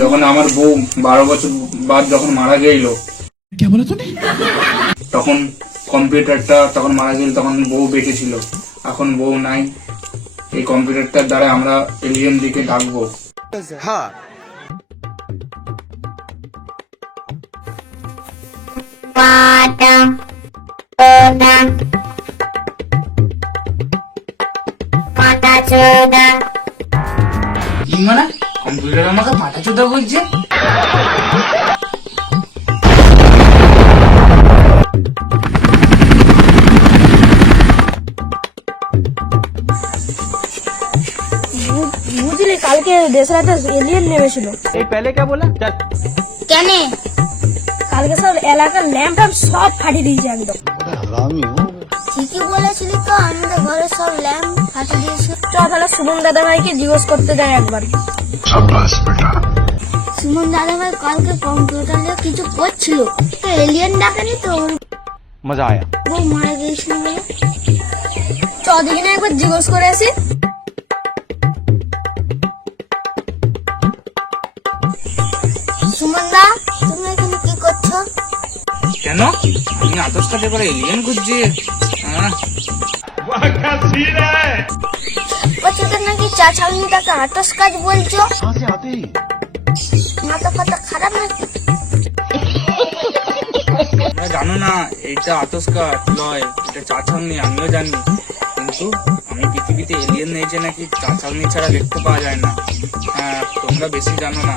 যখন আমার বউ 12 বছর বাদ যখন মারা গেল, তখন কম্পিউটারটা তখন মারা গেল, তখন বউ বেঁচে ছিল, এখন বউ নাই। এই কম্পিউটারটার দ্বারা আমরা এলিয়েন দিকে ডাকবো। হ্যাঁ, কি মানে কম্পিউটার আমাকে মাথা চোদা বলছে? বুঝলি কালকে দেশের একটা এলিয়েন নেমেছিল। কেন? কালকে সব এলাকার ল্যাম্প ট্যাম্প সব ফাটিয়ে দিয়েছে একদম। ঠিকই বলেছিলি তো, আমাদের ঘরে সব ল্যাম্প ফাটিয়ে দিয়েছে। চ তাহলে সুমন দাদা ভাইকে জিজ্ঞেস করতে দেয় একবার। সুমন দাদা ভাই কালকে কম্পিউটার নিয়ে কিছু করছিল, তো এলিয়েন ডাকেনি তো, ওর মজা আয়া। বউ মারা গিয়েছিল বলে। চ দেখি না একবার জিজ্ঞেস করে আসি। সুমন দা, তুমি এখানে কি করছো? কেন আমি আতস কাটে করে এলিয়েন খুঁজছি? বলছো তো নাকি চা ছাউনি তাকে আতস কাজ বলছো? মাথা ফাতা খারাপ নাকি? তোমরা জানো না এইটা আতস কাঠ নয়, এটা চা ছাউনি, আমিও জানি। কিন্তু আমি পৃথিবীতে এলিয়েন নেই যে নাকি চা ছাউনি ছাড়া দেখতে পাওয়া যায় না। হ্যাঁ, তোমরা বেশি জানো না।